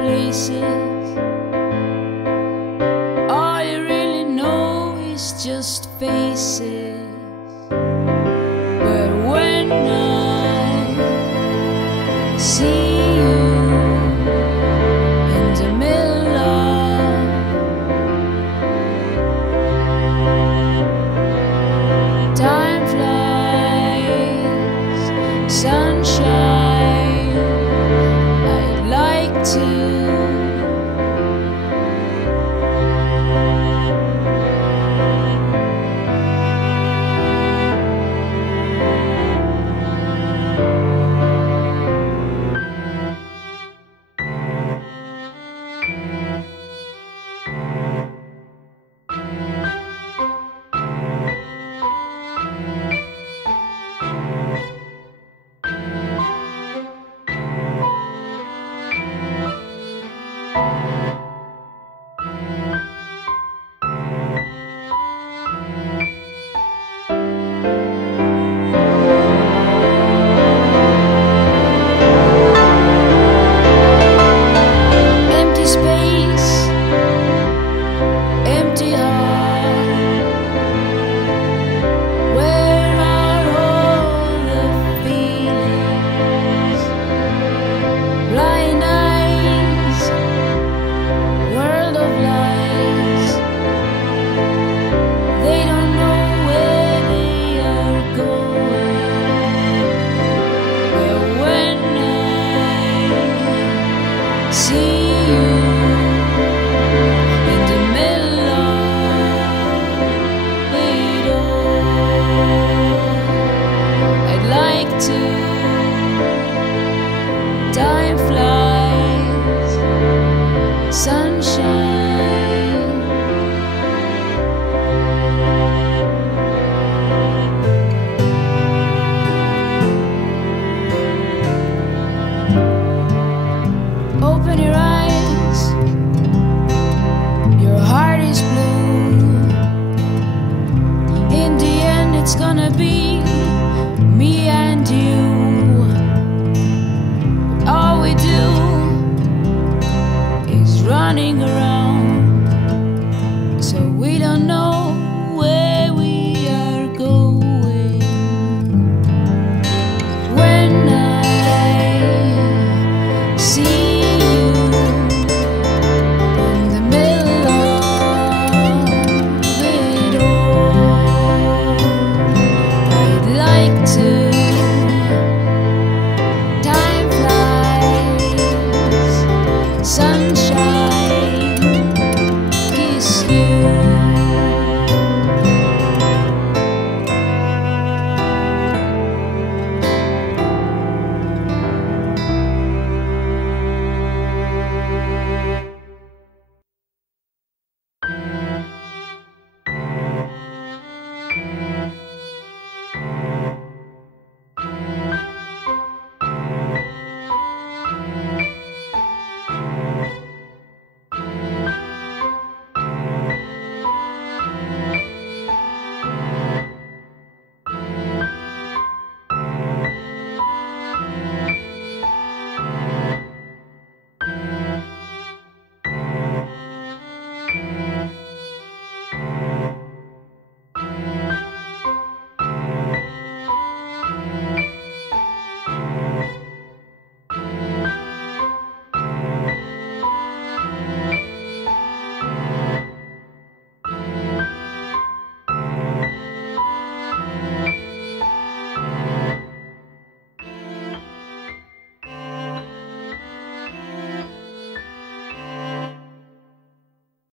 places. All you really know is just faces. But when I see you in the middle of time flies, sunshine, I'd like to time flies, sunshine. Open your eyes, your heart is blue. In the end it's gonna be me and you. All we do is running around, so we don't know where we are going. When I see you in the middle of it all, I'd like to sunshine.